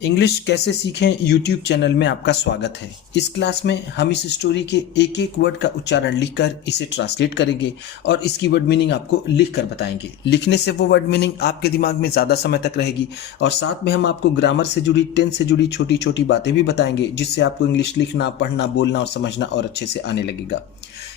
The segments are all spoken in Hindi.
इंग्लिश कैसे सीखें यूट्यूब चैनल में आपका स्वागत है। इस क्लास में हम इस स्टोरी के एक एक वर्ड का उच्चारण लिखकर इसे ट्रांसलेट करेंगे और इसकी वर्ड मीनिंग आपको लिख कर बताएंगे। लिखने से वो वर्ड मीनिंग आपके दिमाग में ज़्यादा समय तक रहेगी और साथ में हम आपको ग्रामर से जुड़ी, टेंस से जुड़ी छोटी छोटी बातें भी बताएंगे, जिससे आपको इंग्लिश लिखना, पढ़ना, बोलना और समझना और अच्छे से आने लगेगा।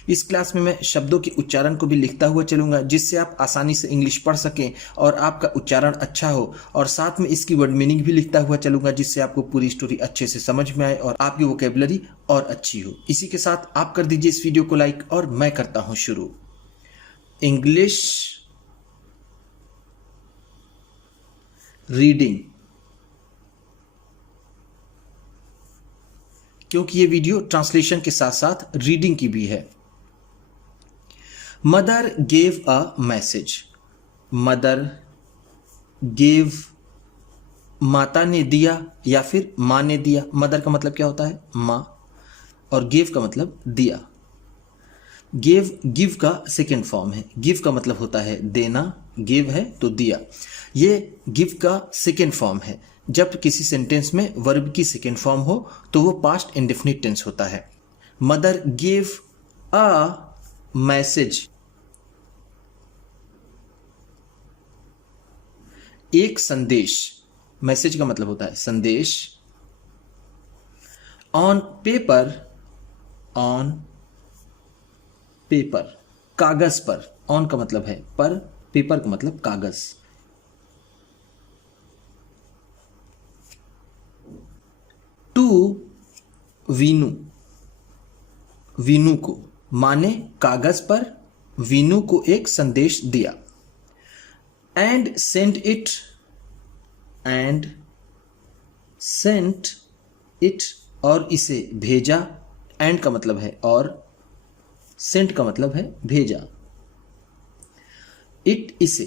इस क्लास में मैं शब्दों के उच्चारण को भी लिखता हुआ चलूंगा, जिससे आप आसानी से इंग्लिश पढ़ सकें और आपका उच्चारण अच्छा हो, और साथ में इसकी वर्ड मीनिंग भी लिखता हुआ चलूंगा, जिससे आपको पूरी स्टोरी अच्छे से समझ में आए और आपकी वोकेबलरी और अच्छी हो। इसी के साथ आप कर दीजिए इस वीडियो को लाइक और मैं करता हूं शुरू। इंग्लिश रीडिंग, क्योंकि ये वीडियो ट्रांसलेशन के साथ साथ रीडिंग की भी है। Mother gave a message. Mother gave, माता ने दिया या फिर माँ ने दिया। मदर का मतलब क्या होता है? माँ, और गिव का मतलब दिया। गिव का सेकेंड फॉर्म है। गिव का मतलब होता है देना, गिव है तो दिया। ये गिव का सेकेंड फॉर्म है। जब किसी सेंटेंस में वर्ब की सेकेंड फॉर्म हो तो वो पास्ट इंडेफिनिट टेंस होता है। मदर गिव अ मैसेज, एक संदेश। मैसेज का मतलब होता है संदेश। ऑन पेपर, ऑन पेपर, कागज पर। ऑन का मतलब है पर, पेपर का मतलब कागज। टू वीनू, वीनू को। माने कागज पर वीनू को एक संदेश दिया। And send it, and sent it, और इसे भेजा। एंड का मतलब है और, सेंट का मतलब है भेजा। इट, इसे।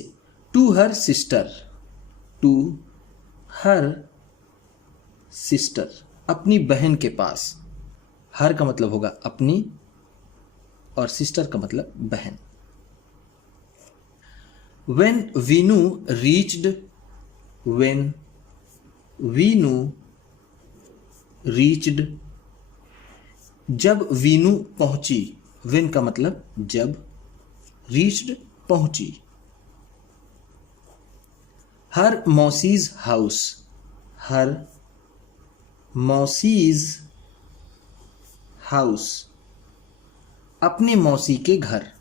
To her sister, to her sister, अपनी बहन के पास। हर का मतलब होगा अपनी और सिस्टर का मतलब बहन। When Vinu reached, when Vinu reached, जब वीनू पहुंची। when का मतलब जब, reached पहुंची। हर मौसीज हाउस, हर मौसीज हाउस, अपने मौसी के घर।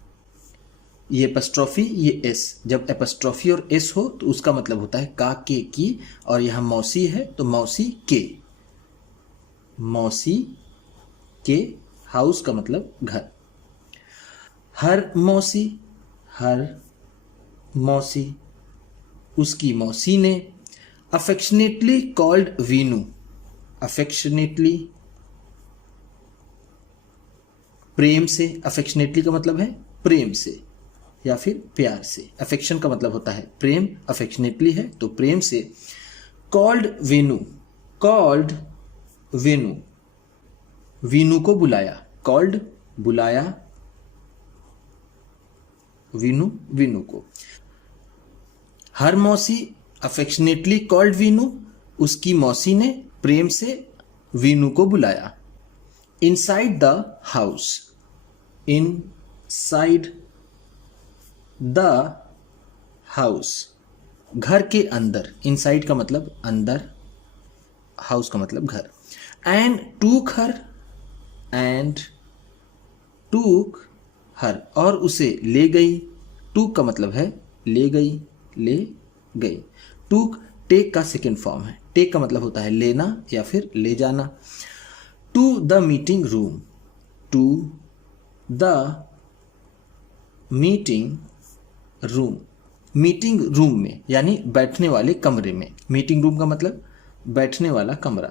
ये एपस्ट्रॉफी, ये एस। जब एपस्ट्रॉफी और एस हो तो उसका मतलब होता है का, के, की, और यहां मौसी है तो मौसी के। मौसी के हाउस का मतलब घर। हर मौसी, हर मौसी, उसकी मौसी ने। अफेक्शनेटली कॉल्ड वीनू, अफेक्शनेटली प्रेम से। अफेक्शनेटली का मतलब है प्रेम से या फिर प्यार से। अफेक्शन का मतलब होता है प्रेम, अफेक्शनेटली है तो प्रेम से। कॉल्ड वेनू, कॉल्ड वेनू, वीनू को बुलाया। कॉल्ड बुलाया, वीनू, वीनू को। हर मौसी अफेक्शनेटली कॉल्ड वीनू, उसकी मौसी ने प्रेम से वीनू को बुलाया। Inside the house, inside the house, घर के अंदर। इनसाइड का मतलब अंदर, हाउस का मतलब घर। एंड टूक हर, एंड टूक हर, और उसे ले गई। टूक का मतलब है ले गई, ले गई। टूक टेक का सेकेंड फॉर्म है। टेक का मतलब होता है लेना या फिर ले जाना। To the meeting room, to the meeting room, meeting room में यानी बैठने वाले कमरे में। मीटिंग रूम का मतलब बैठने वाला कमरा,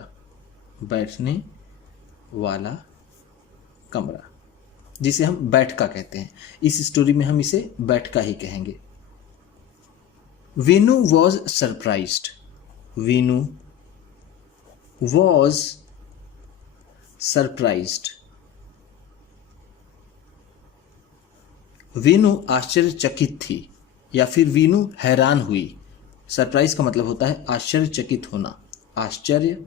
बैठने वाला कमरा, जिसे हम बैठका कहते हैं। इस स्टोरी में हम इसे बैठका ही कहेंगे। Veenu was surprised, Veenu was surprised, Veenu आश्चर्यचकित थी या फिर वीनू हैरान हुई। सरप्राइज का मतलब होता है आश्चर्यचकित होना। आश्चर्य,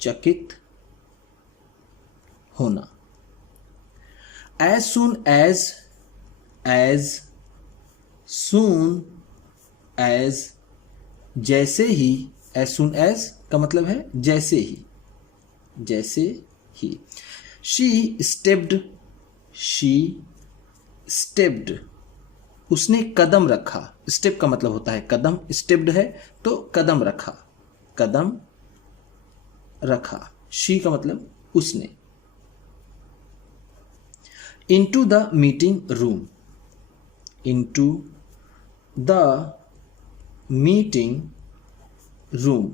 चकित होना। as soon as soon as, जैसे ही, as soon as का मतलब है जैसे ही, जैसे ही। she stepped, उसने कदम रखा। स्टेप का मतलब होता है कदम, स्टेप्ड है तो कदम रखा, कदम रखा। she का मतलब उसने। into the meeting room, into the meeting room,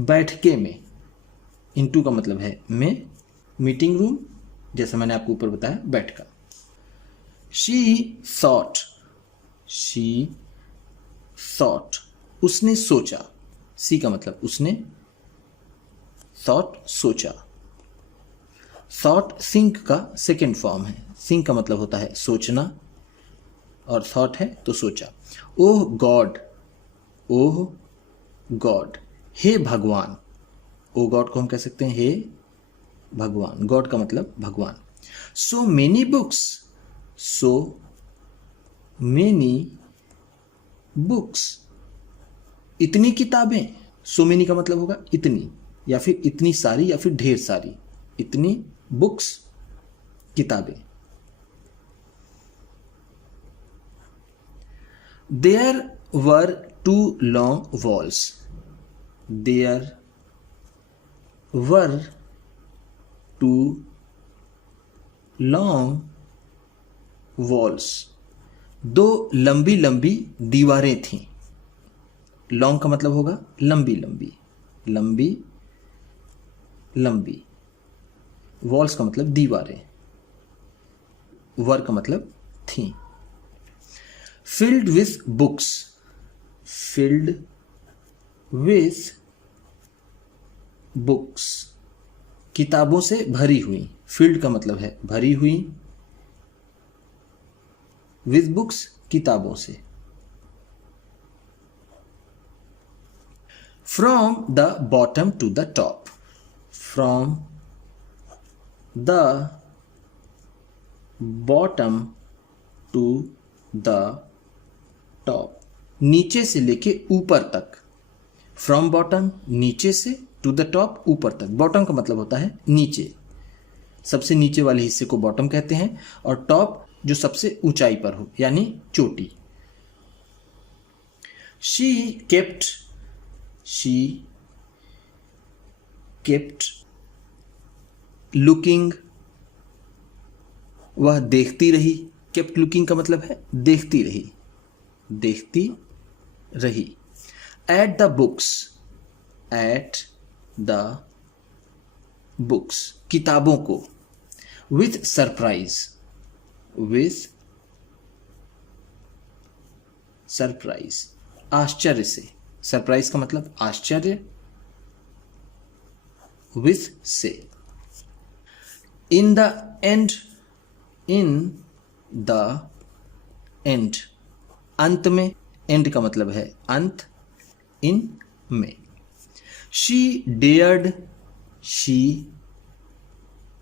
बैठके में। into का मतलब है में, मीटिंग रूम जैसा मैंने आपको ऊपर बताया बैठका। she thought, उसने सोचा। सी का मतलब उसने, thought सोचा। थॉट थिंक का सेकेंड फॉर्म है। थिंक का मतलब होता है सोचना और थॉट है तो सोचा। ओह गॉड, हे भगवान। ओ गॉड को हम कह सकते हैं हे भगवान, गॉड का मतलब भगवान। सो मेनी बुक्स, इतनी किताबें। सो मेनी का मतलब होगा इतनी, या फिर इतनी सारी, या फिर ढेर सारी। इतनी बुक्स, किताबें। There were 2 long walls, there were 2 long walls, 2 लंबी लंबी दीवारें थीं। लॉन्ग का मतलब होगा लंबी लंबी, लंबी लंबी। वॉल्स का मतलब दीवारें, वर का मतलब थी। Filled with books, filled with books, किताबों से भरी हुई। फिल्ड का मतलब है भरी हुई, विथ बुक्स किताबों से। From the bottom to the top, from the bottom to the top, नीचे से लेके ऊपर तक। फ्रॉम बॉटम नीचे से, टू द टॉप ऊपर तक। बॉटम का मतलब होता है नीचे, सबसे नीचे वाले हिस्से को बॉटम कहते हैं, और टॉप जो सबसे ऊंचाई पर हो यानी चोटी। शी केप्ट लुकिंग, वह देखती रही। केप्ट लुकिंग का मतलब है देखती रही, देखती रही। एट द बुक्स, किताबों को। विथ सरप्राइज, आश्चर्य से। सरप्राइज का मतलब आश्चर्य, विथ से। इन द एंड, अंत में। एंड का मतलब है अंत, इन में। शी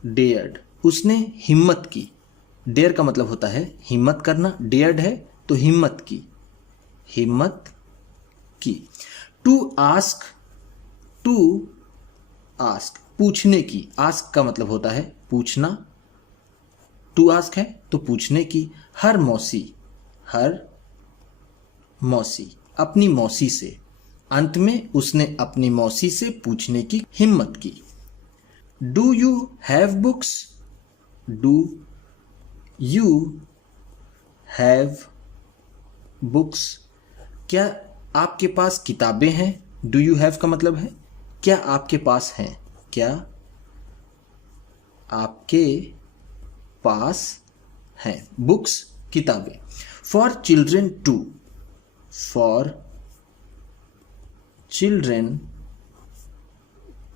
डेयर्ड, उसने हिम्मत की। डेयर का मतलब होता है हिम्मत करना, डेयर्ड है तो हिम्मत की, हिम्मत की। टू आस्क, पूछने की। आस्क का मतलब होता है पूछना, टू आस्क है तो पूछने की। हर मौसी, अपनी मौसी से। अंत में उसने अपनी मौसी से पूछने की हिम्मत की। Do you have books, do you have books, क्या आपके पास किताबें हैं। डू यू हैव का मतलब है क्या आपके पास हैं, क्या आपके पास हैं। बुक्स किताबें। फॉर चिल्ड्रेन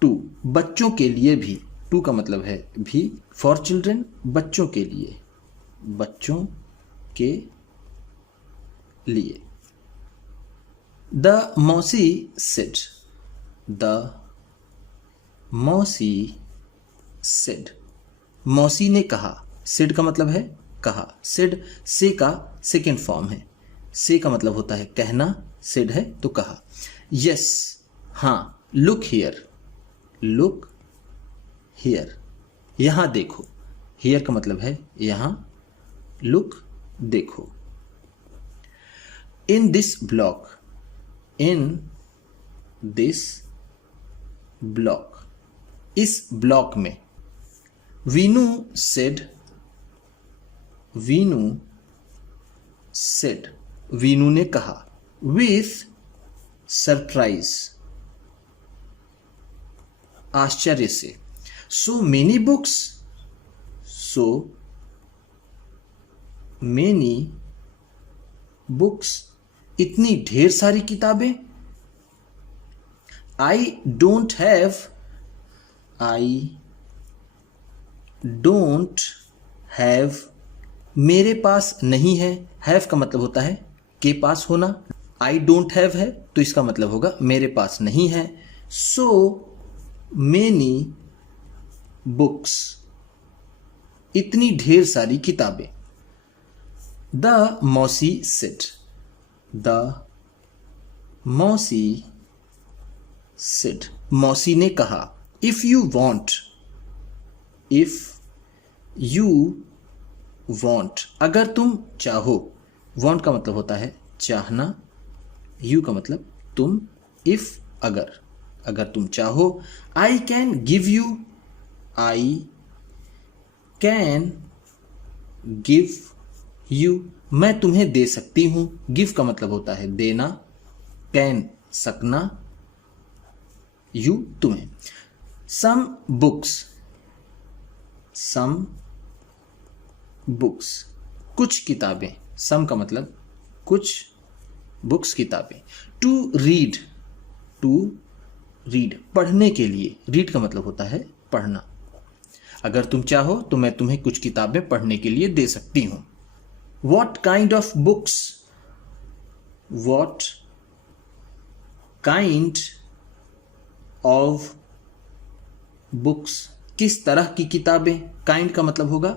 टू, बच्चों के लिए भी। टू का मतलब है भी। फॉर चिल्ड्रेन बच्चों के लिए, बच्चों के लिए। द मौसी सेड, द मौसी सेड, मौसी ने कहा। सेड का मतलब है कहा। सेड से का सेकेंड फॉर्म है। से का मतलब होता है कहना, सेड है तो कहा। यस, हाँ, लुक हियर, लुक हियर, यहां देखो। हियर का मतलब है यहां, लुक देखो। In this block, in this block, इस ब्लॉक में। वीनू सेड, वीनू सेड, वीनू ने कहा। विथ सरप्राइज, आश्चर्य से। So many books, so many books, इतनी ढेर सारी किताबें। I don't have, I don't have, मेरे पास नहीं है। हैव का मतलब होता है के पास होना। आई डोंट हैव है तो इसका मतलब होगा मेरे पास नहीं है। सो मेनी बुक्स, इतनी ढेर सारी किताबें। द मौसी सेड, द मौसी सेड, मौसी ने कहा। If you want, if you want, अगर तुम चाहो। वॉन्ट का मतलब होता है चाहना, यू का मतलब तुम, इफ अगर, अगर तुम चाहो। I can give you, I can give you, मैं तुम्हें दे सकती हूं। गिव का मतलब होता है देना, कैन सकना, यू तुम्हें। सम बुक्स, सम बुक्स, कुछ किताबें। सम का मतलब कुछ, बुक्स किताबें। टू रीड, टू रीड, पढ़ने के लिए। रीड का मतलब होता है पढ़ना। अगर तुम चाहो तो मैं तुम्हें कुछ किताबें पढ़ने के लिए दे सकती हूं। What kind of books, what kind of books, किस तरह की किताबें। काइंड का मतलब होगा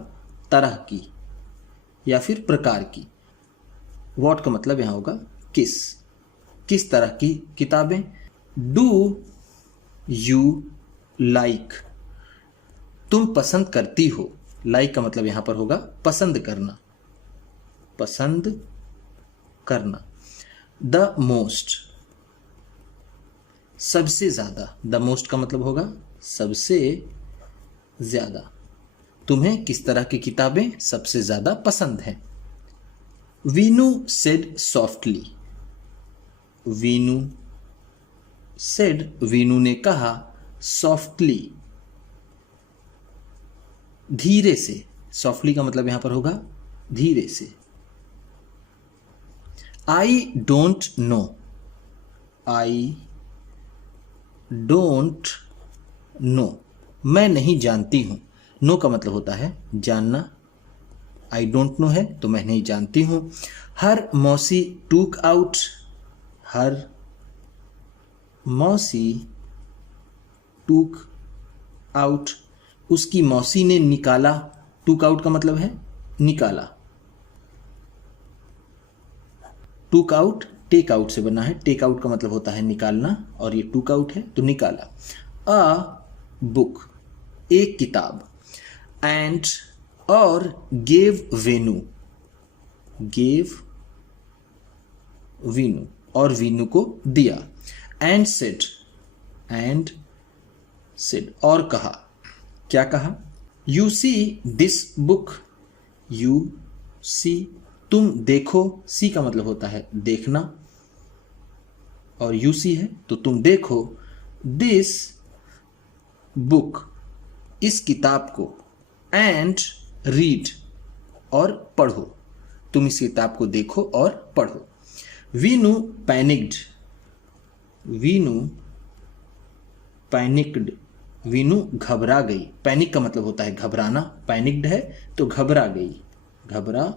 तरह की या फिर प्रकार की। वॉट का मतलब यहां होगा किस, किस तरह की किताबें। डू यू लाइक, तुम पसंद करती हो। लाइक का मतलब यहां पर होगा पसंद करना, पसंद करना। द मोस्ट, सबसे ज्यादा। द मोस्ट का मतलब होगा सबसे ज्यादा। तुम्हें किस तरह की किताबें सबसे ज्यादा पसंद हैं। Veenu said softly, Veenu said, Veenu ने कहा। सॉफ्टली, धीरे से। सॉफ्टली का मतलब यहां पर होगा धीरे से। I don't know, I don't know, मैं नहीं जानती हूं। नो का मतलब होता है जानना। आई डोंट नो है तो मैं नहीं जानती हूं। हर मौसी टूक आउट, हर मौसी टूक आउट, उसकी मौसी ने निकाला। टूक आउट का मतलब है निकाला। टूक आउट टेक आउट से बना है। टेक आउट का मतलब होता है निकालना और ये टूक आउट है तो निकाला। अ बुक, एक किताब। एंड, और गेव वेनू, गेव वीनू, और वीनू को दिया। एंड सेड, एंड सेड, और कहा। क्या कहा। You see this book, you see, तुम देखो। सी का मतलब होता है देखना और यू सी है तो तुम देखो। दिस बुक, इस किताब को। एंड रीड, और पढ़ो। तुम इस किताब को देखो और पढ़ो। वीनू पैनिक्ड, वीनू पैनिक्ड, वीनू घबरा गई। पैनिक का मतलब होता है घबराना। पैनिक्ड है तो घबरा गई, घबरा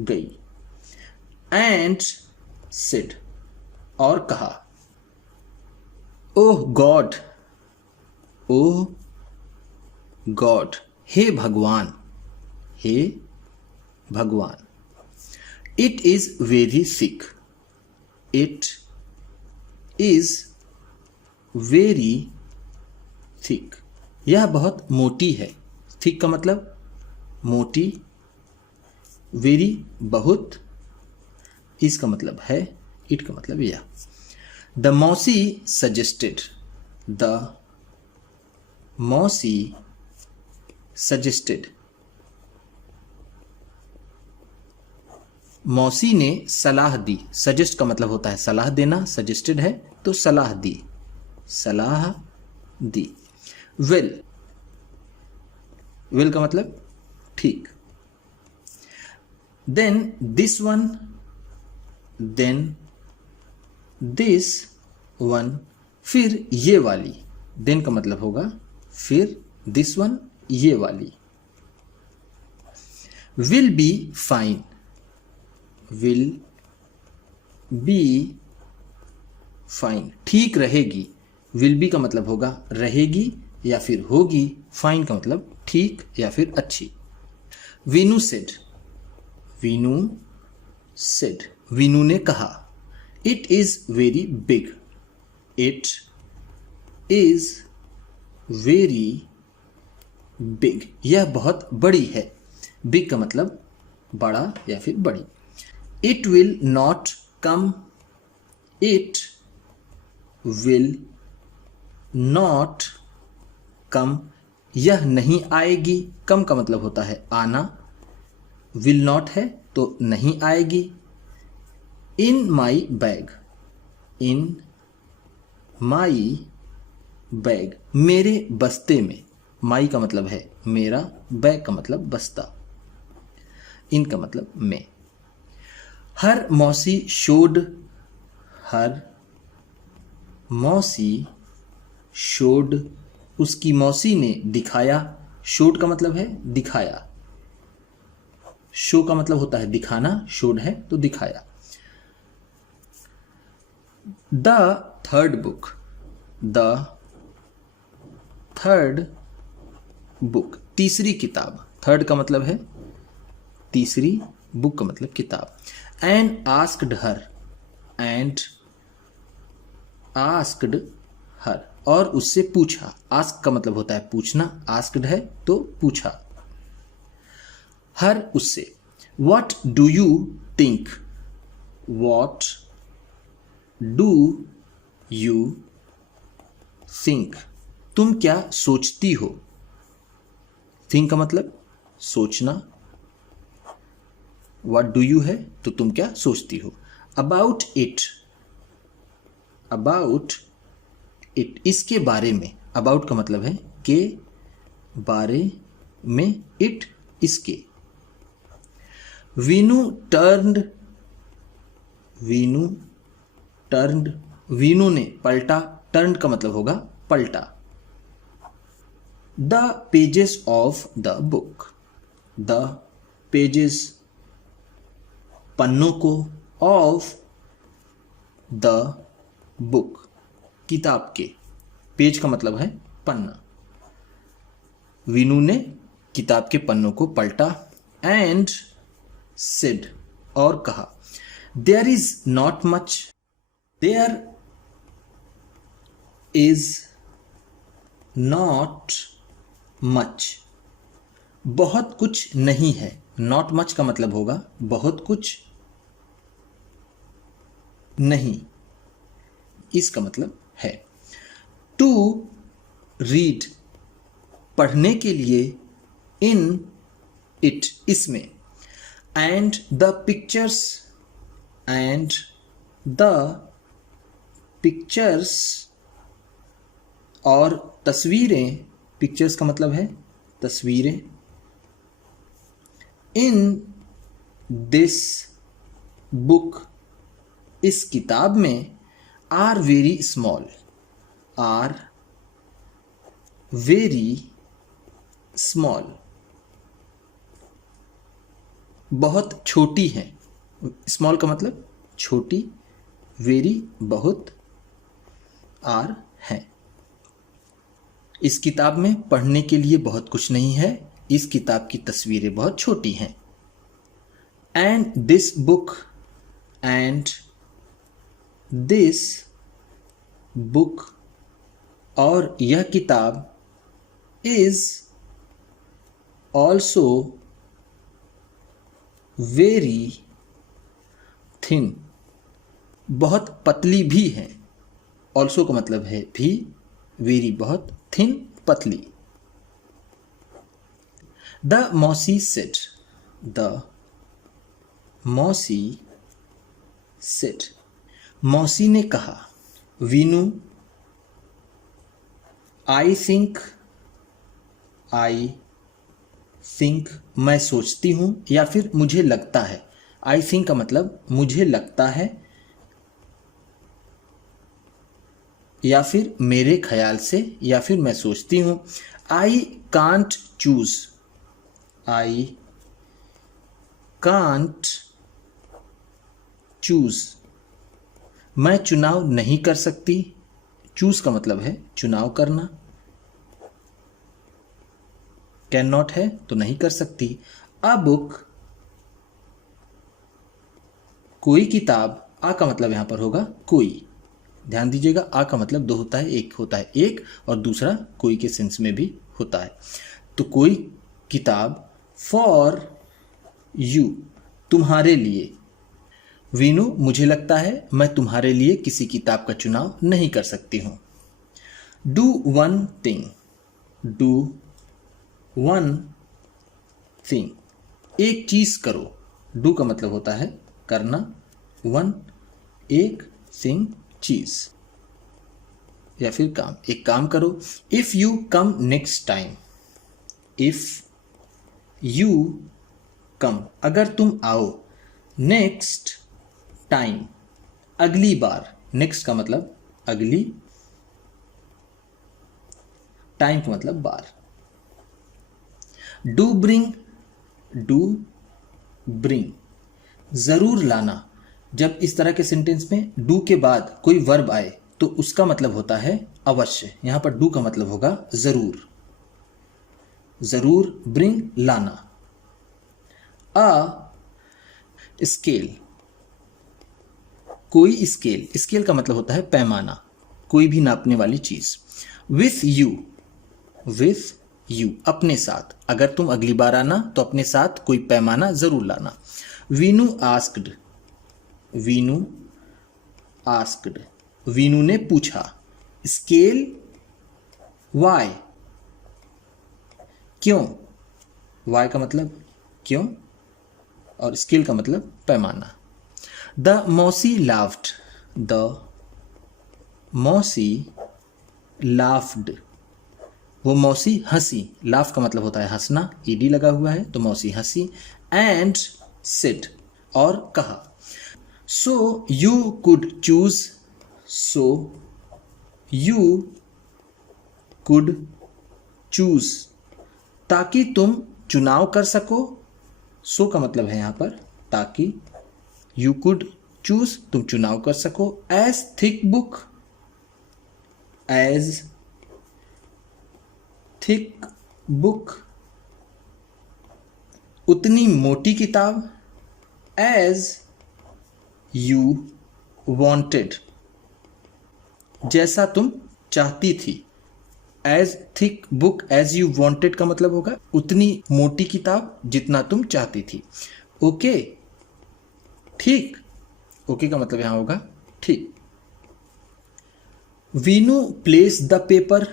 गई। एंड सेड, और कहा, ओह गॉड, ओह गॉड, हे भगवान, हे भगवान। It is very thick, it is very thick, यह बहुत मोटी है। थिक का मतलब मोटी, वेरी बहुत, इज का मतलब है, इट का मतलब यह। द मौसी सजेस्टेड, द मौसी सजेस्टेड, मौसी ने सलाह दी। सजेस्ट का मतलब होता है सलाह देना, सजेस्टेड है तो सलाह दी, सलाह दी। वेल, वेल का मतलब ठीक। Then this one, then this one, फिर ये वाली। देन का मतलब होगा फिर, दिस वन ये वाली। Will be fine, will be fine, ठीक रहेगी। विल बी का मतलब होगा रहेगी या फिर होगी, फाइन का मतलब ठीक या फिर अच्छी। वीनू सेड, वीनू सेड, वीनू ने कहा। It is very big, it is very big, यह बहुत बड़ी है। बिग का मतलब बड़ा या फिर बड़ी। It will not come, it will not come, यह नहीं आएगी। कम का मतलब होता है आना, विल नॉट है तो नहीं आएगी। इन my bag, in my bag, मेरे बस्ते में। माई का मतलब है मेरा, बैग का मतलब बस्ता, इन का मतलब में। हर मौसी शोड, हर मौसी शोड, उसकी मौसी ने दिखाया। शोड का मतलब है दिखाया, शो का मतलब होता है दिखाना, शोड है तो दिखाया। The third book, the third book, तीसरी किताब। थर्ड का मतलब है तीसरी, बुक का मतलब किताब। And asked her, and asked her, और उससे पूछा। आस्क का मतलब होता है पूछना, आस्क्ड है तो पूछा। हर उससे। What do you think, what do you think, तुम क्या सोचती हो। थिंक का मतलब सोचना, व्हाट डू यू है तो तुम क्या सोचती हो। अबाउट इट, अबाउट इट, इसके बारे में। अबाउट का मतलब है के बारे में, इट इसके। वीनू टर्न्ड, वीनू टर्न्ड, वीनू ने पलटा। टर्न्ड का मतलब होगा पलटा। The pages of the book, the pages पन्नों को, ऑफ द बुक किताब के। पेज का मतलब है पन्ना। वीनू ने किताब के पन्नों को पलटा। एंड सेड, और कहा। There is not much, there is not much, बहुत कुछ नहीं है। नॉट मच का मतलब होगा बहुत कुछ नहीं, इसका मतलब है। टू रीड, पढ़ने के लिए। इन इट, इसमें। And the pictures, and the pictures, और तस्वीरें। पिक्चर्स का मतलब है तस्वीरें। इन दिस बुक, इस किताब में। Are very small, are very small, बहुत छोटी है। स्मॉल का मतलब छोटी, वेरी बहुत, आर हैं। इस किताब में पढ़ने के लिए बहुत कुछ नहीं है, इस किताब की तस्वीरें बहुत छोटी हैं। And this book, and this book, और यह किताब, इज ऑल्सो वेरी थिन, बहुत पतली भी है। ऑल्सो का मतलब है भी, वेरी बहुत, थिन पतली। द मौसी सेड, द मौसी सेड, मौसी ने कहा। वीनू, आई थिंक, मैं सोचती हूं या फिर मुझे लगता है। आई थिंक का मतलब मुझे लगता है या फिर मेरे ख्याल से या फिर मैं सोचती हूं। I can't choose, I can't choose, मैं चुनाव नहीं कर सकती। चूज का मतलब है चुनाव करना। कैन नॉट है तो नहीं कर सकती। अ बुक, कोई किताब, आ का मतलब यहां पर होगा कोई। ध्यान दीजिएगा, आ का मतलब दो होता है, एक होता है एक, और दूसरा कोई के सेंस में भी होता है। तो कोई किताब, फॉर यू, तुम्हारे लिए। वीनू, मुझे लगता है मैं तुम्हारे लिए किसी किताब का चुनाव नहीं कर सकती हूं। Do one thing, do one thing, एक चीज करो। डू का मतलब होता है करना, वन एक, थिंग चीज या फिर काम, एक काम करो। If you come next time, if you come, अगर तुम आओ। नेक्स्ट टाइम, अगली बार। नेक्स्ट का मतलब अगली, टाइम का मतलब बार। डू ब्रिंग, डू ब्रिंग, जरूर लाना। जब इस तरह के सेंटेंस में डू के बाद कोई वर्ब आए तो उसका मतलब होता है अवश्य। यहां पर डू का मतलब होगा जरूर, जरूर, ब्रिंग लाना। अ स्केल, कोई स्केल, स्केल का मतलब होता है पैमाना, कोई भी नापने वाली चीज। विथ यू, विथ यू, अपने साथ। अगर तुम अगली बार आना तो अपने साथ कोई पैमाना जरूर लाना। वीनू आस्क्ड, वीनू आस्क्ड, वीनू ने पूछा। स्केल, वाई, क्यों। वाई का मतलब क्यों, और स्केल का मतलब पैमाना। द मौसी लाफ्ड, द मौसी लाफ्ड, वो मौसी हंसी। लाफ का मतलब होता है हंसना, ईडी लगा हुआ है तो मौसी हंसी। एंड सेड, और कहा। So you could choose, so you could choose, ताकि तुम चुनाव कर सको। सो का मतलब है यहां पर ताकि, यू कुड चूज, तुम चुनाव कर सको। As thick book, as thick book, उतनी मोटी किताब। एज यू वॉन्टेड, जैसा तुम चाहती थी। As thick book, as you wanted का मतलब होगा उतनी मोटी किताब जितना तुम चाहती थी। ओके, ठीक। ओके का मतलब यहां होगा ठीक। Veenu place the paper,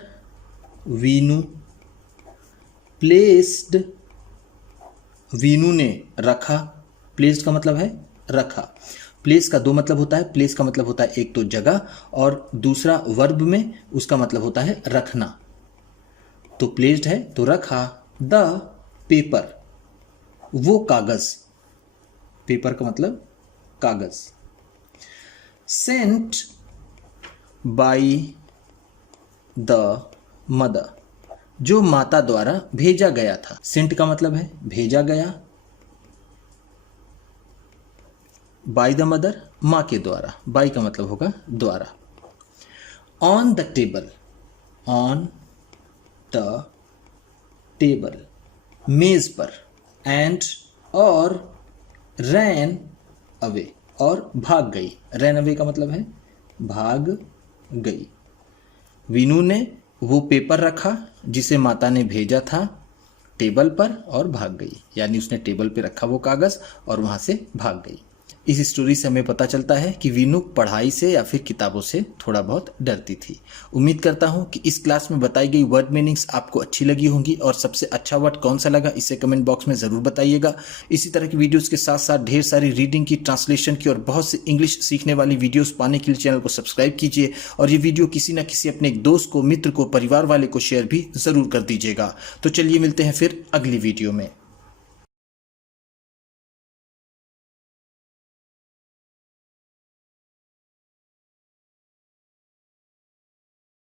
Veenu placed, Veenu ने रखा। प्लेस्ड का मतलब है रखा। प्लेस का दो मतलब होता है। प्लेस का मतलब होता है एक तो जगह, और दूसरा वर्ब में उसका मतलब होता है रखना। तो प्लेस्ड है तो रखा। द पेपर, वो कागज। पेपर का मतलब कागज। सेंट बाय द मदर, जो माता द्वारा भेजा गया था। सेंट का मतलब है भेजा गया। बाय द मदर, माँ के द्वारा, बाय का मतलब होगा द्वारा। On the table, on the table, मेज पर, एंड और रैन अवे, और भाग गई। रैन अवे का मतलब है भाग गई। वीनू ने वो पेपर रखा जिसे माता ने भेजा था टेबल पर और भाग गई, यानी उसने टेबल पे रखा वो कागज़ और वहाँ से भाग गई। इस स्टोरी से हमें पता चलता है कि वीनू पढ़ाई से या फिर किताबों से थोड़ा बहुत डरती थी। उम्मीद करता हूँ कि इस क्लास में बताई गई वर्ड मीनिंग्स आपको अच्छी लगी होंगी, और सबसे अच्छा वर्ड कौन सा लगा इसे कमेंट बॉक्स में ज़रूर बताइएगा। इसी तरह की वीडियोज़ के साथ साथ ढेर सारी रीडिंग की, ट्रांसलेशन की और बहुत सी इंग्लिश सीखने वाली वीडियोज़ पाने के लिए चैनल को सब्सक्राइब कीजिए, और ये वीडियो किसी न किसी अपने एक दोस्त को, मित्र को, परिवार वाले को शेयर भी ज़रूर कर दीजिएगा। तो चलिए मिलते हैं फिर अगली वीडियो में।